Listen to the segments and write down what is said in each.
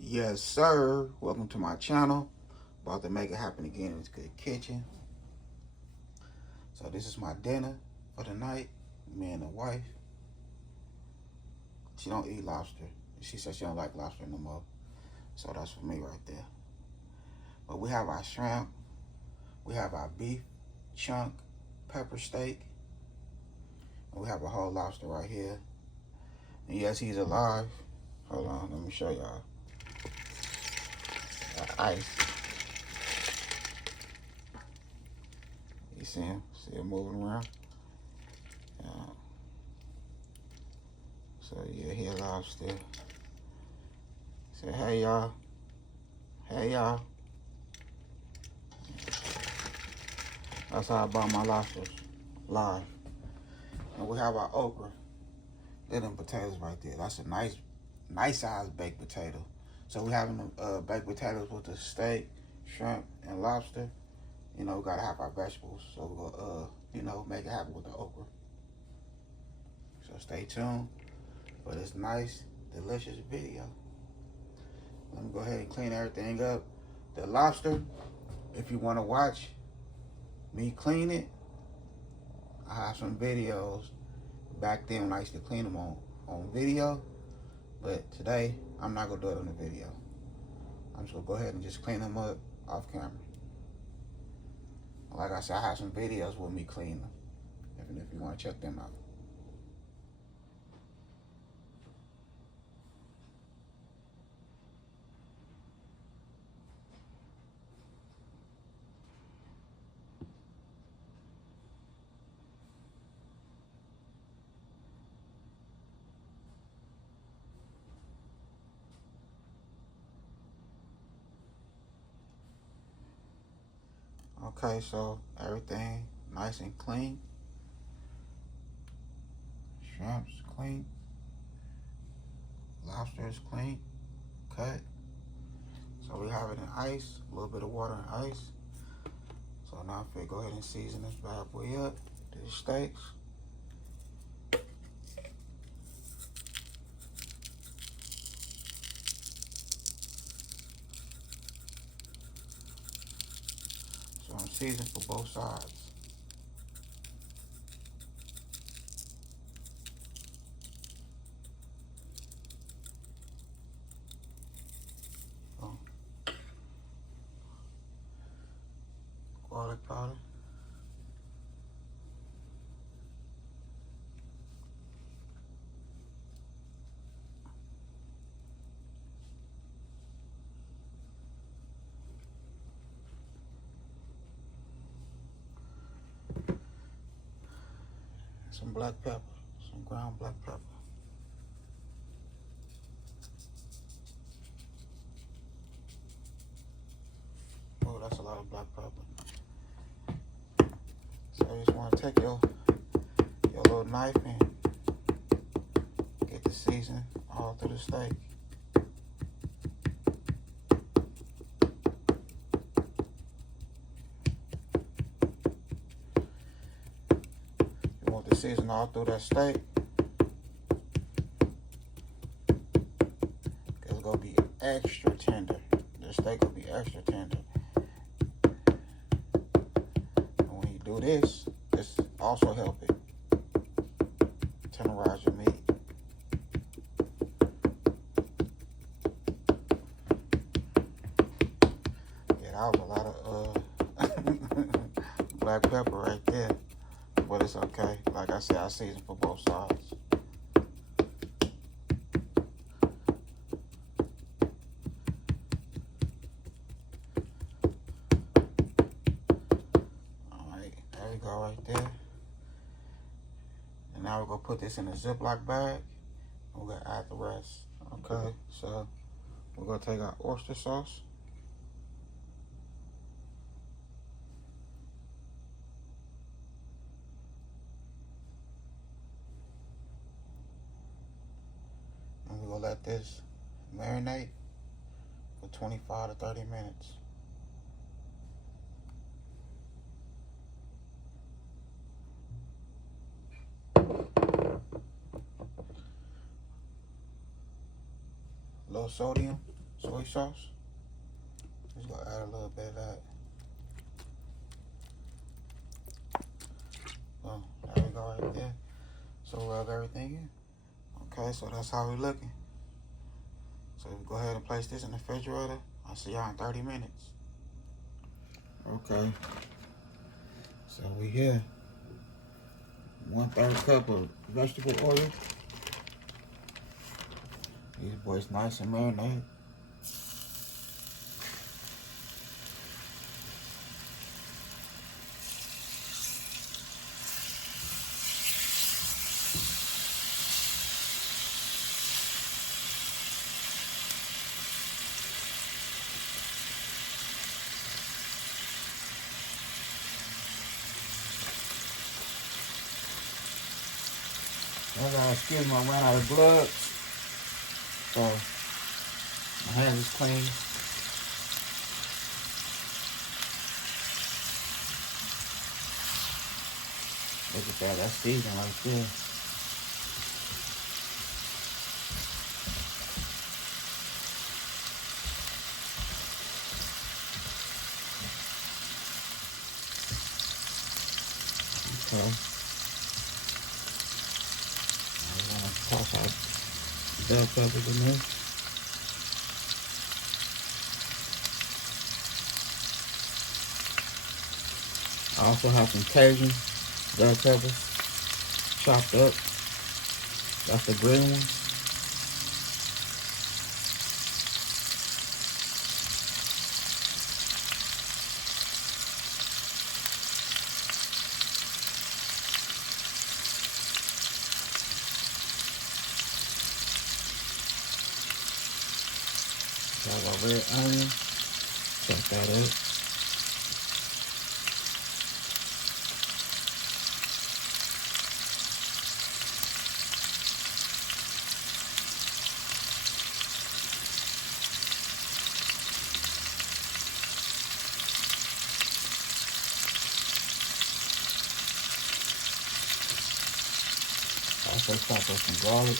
Yes, sir. Welcome to my channel. About to make it happen again in this good kitchen. So this is my dinner for the night. Me and the wife. She don't eat lobster. She said she don't like lobster no more. So that's for me right there. But we have our shrimp. We have our beef chunk pepper steak. And we have a whole lobster right here. And yes, he's alive. Hold on, let me show y'all. Ice. You see him? See him moving around? Yeah. So yeah, he alive still. Say hey y'all. Hey y'all. That's how I buy my lobsters live. And we have our okra. They're them potatoes right there. That's a nice sized baked potato. So we having the baked potatoes with the steak, shrimp, and lobster. You know, we gotta have our vegetables. So we're gonna, you know, make it happen with the okra. So stay tuned for this nice, delicious video. Let me go ahead and clean everything up. The lobster, if you wanna watch me clean it, I have some videos back then when I used to clean them on video. But today, I'm not gonna do it on the video. I'm just gonna go ahead and just clean them up off camera. Like I said, I have some videos with me cleaning them, even if you wanna check them out. Okay, so everything nice and clean. Shrimp's clean. Lobster is clean. Cut. So we have it in ice, a little bit of water and ice. So now if we go ahead and season this bad boy up to the steaks. So I'm seasoning for both sides. Garlic powder. Some black pepper, some ground black pepper. Oh, that's a lot of black pepper. So you just want to take your little knife and get the seasoning all through the steak. You want the seasoning all through that steak. It's gonna be extra tender. The steak will be extra tender. And when you do this also help it tenderize your meat. Yeah, that was a lot of black pepper right there. But it's okay. Like I said, I season for both sides. Alright, there we go right there. And now we're gonna put this in a Ziploc bag. And we're gonna add the rest. Okay, so we're gonna take our oyster sauce. And we're gonna let this marinate for 25 to 30 minutes. Low sodium. soy sauce. Just gonna add a little bit of that. Boom. There we go right there. So rub everything in. Okay, so that's how we're looking. So we go ahead and place this in the refrigerator. I'll see y'all in 30 minutes. Okay. So we here. 1/3 cup of vegetable oil. These boys nice and marinated. I gotta excuse me, I ran out of gloves. So my hands is clean. Look at that, that's seasoning right there. Okay. I'm gonna toss out bell peppers in there. I also have some Cajun bell peppers chopped up. That's the green one. Got a red onion. Chop that up. Also chop up some garlic.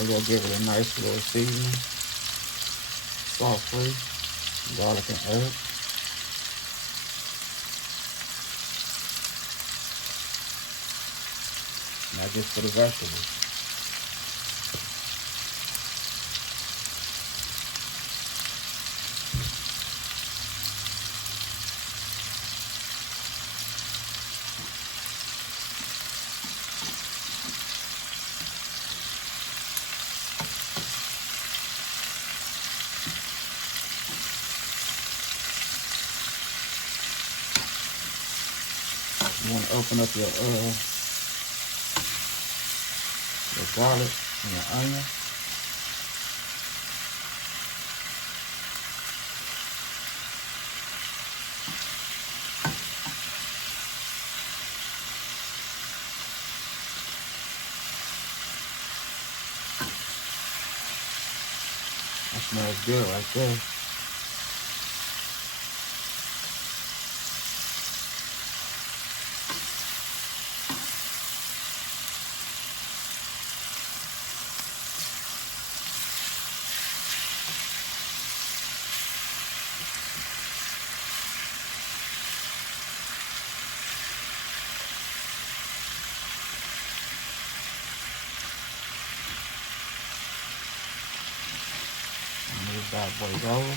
We're gonna give it a nice little seasoning. Salt-free, garlic and herb. Now just for the vegetables. You want to open up your garlic and your onion. That smells good right there. Move that boy over.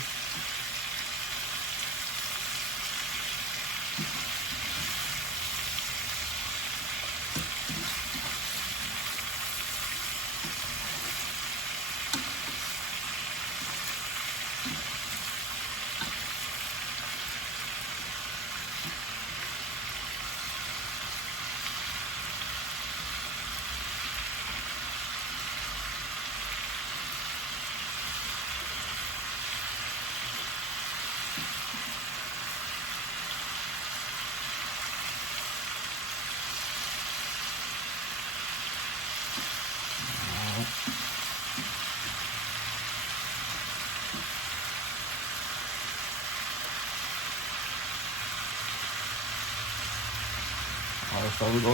so we go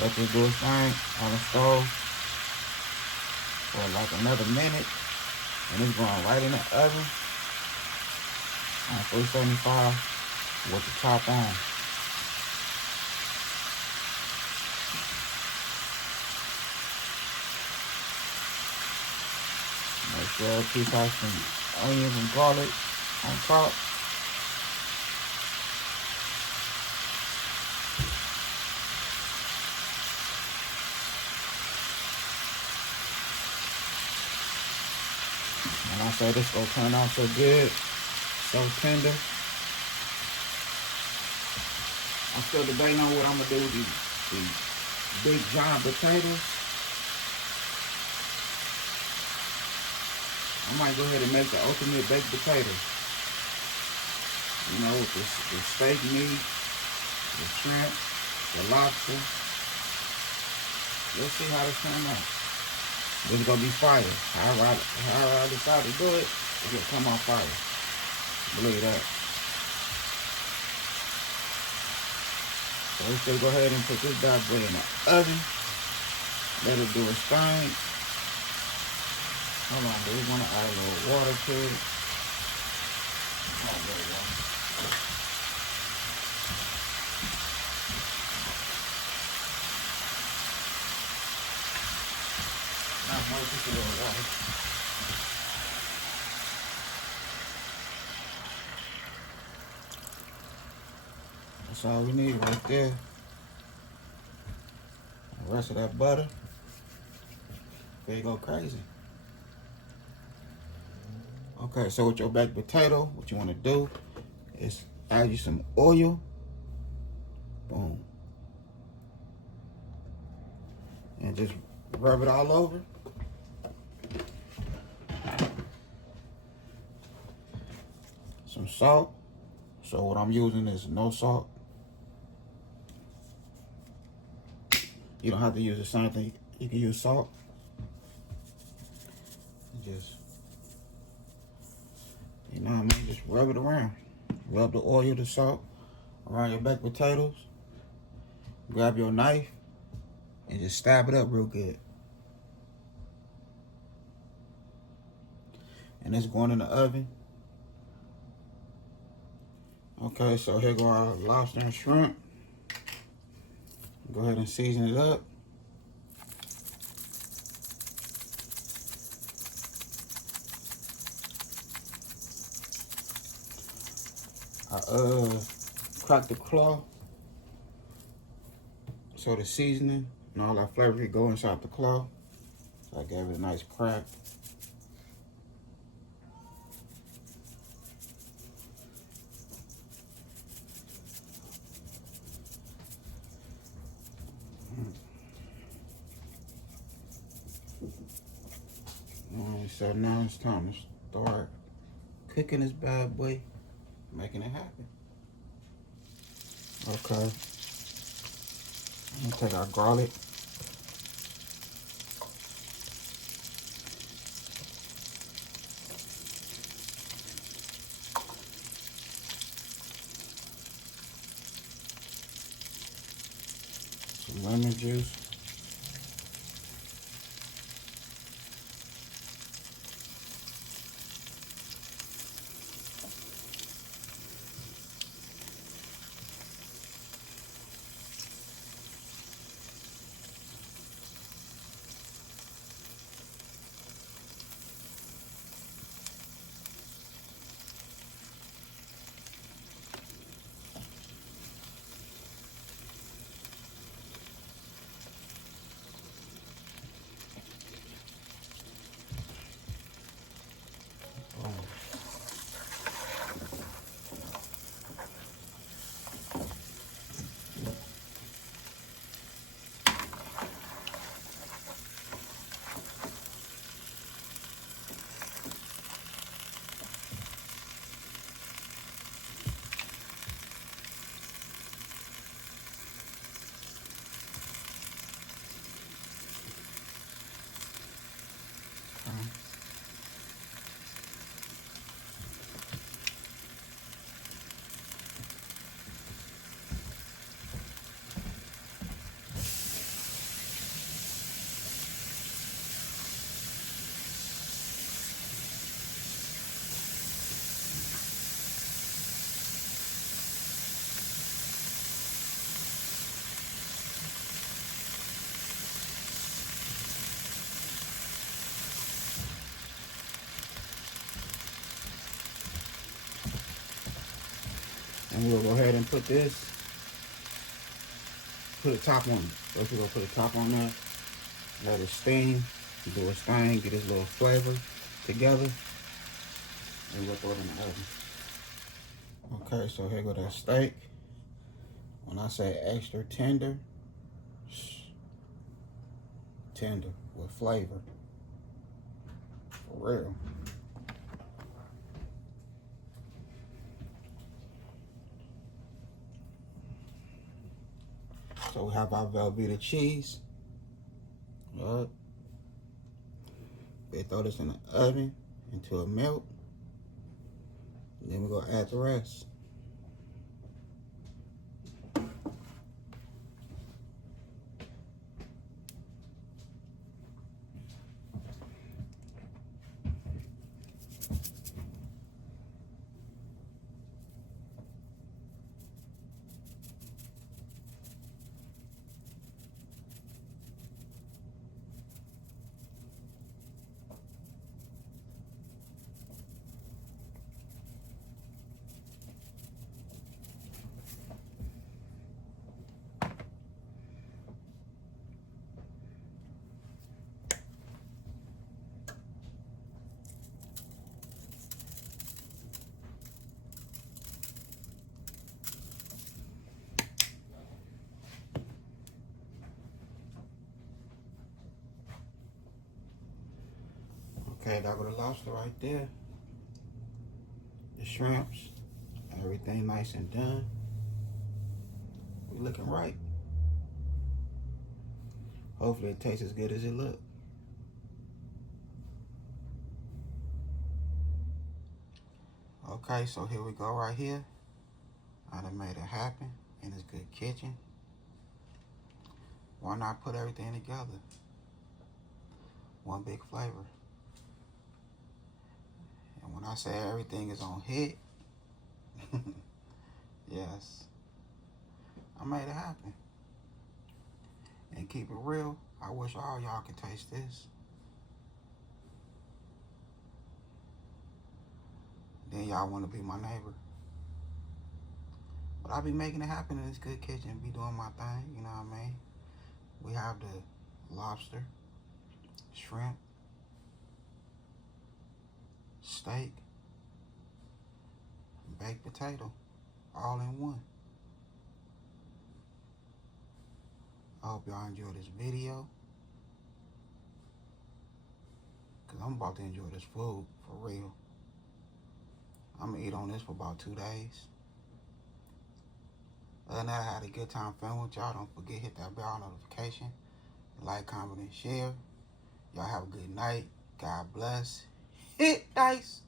let this do its thing on the stove for like another minute, and it's going right in the oven on 375 with the top on. Make sure keep out some onions and garlic on top. And I say this will turn out so good, so tender. I'm still debating on what I'm gonna do with these big giant potatoes. I might go ahead and make the ultimate baked potato. You know, with the steak meat, the shrimp, the lobster. Let's see how this turns out. This is gonna be fire. However I decide to do it, it's gonna come out fire. Believe that. So let's just go ahead and put this bad boy in the oven. Let it do its thing. Hold on, we want to add a little water to it. Oh, there we go. Now, just a little water. That's all we need right there. The rest of that butter. There you go, crazy. Okay, so with your baked potato, what you want to do is add you some oil. Boom. And just rub it all over. Some salt. So what I'm using is no salt. You don't have to use the same thing. You can use salt. Just, you know what I mean? Just rub it around. Rub the oil, the salt around your baked potatoes. Grab your knife and just stab it up real good. And it's going in the oven. Okay, so here go our lobster and shrimp. Go ahead and season it up. I cracked the claw so the seasoning and all that flavor could go inside the claw. So I gave it a nice crack. So now it's time to start cooking this bad boy, making it happen. Okay. I'm gonna take our garlic. Some lemon juice. And we'll go ahead and put the top on it. First we're gonna put the top on there, let it steam, do its thing, get its little flavor together, and we'll throw it in the oven. Okay, so here go that steak. When I say extra tender, tender with flavor, for real. So we have our Velveeta cheese. All right. We throw this in the oven until it melt. And then we're gonna add the rest. Okay, that was the lobster right there. The shrimps, everything nice and done. We looking right. Hopefully it tastes as good as it look. Okay, so here we go right here. I done made it happen in this good kitchen. Why not put everything together? One big flavor. And when I say everything is on hit, yes, I made it happen. And keep it real, I wish all y'all could taste this. Then y'all want to be my neighbor. But I be making it happen in this good kitchen, be doing my thing, you know what I mean? We have the lobster, shrimp, steak, and baked potato, all in one. I hope y'all enjoy this video, because I'm about to enjoy this food, for real. I'm going to eat on this for about 2 days. Other than that, I had a good time filming with y'all. Don't forget, hit that bell notification, like, comment, and share. Y'all have a good night. God bless. Hit dice.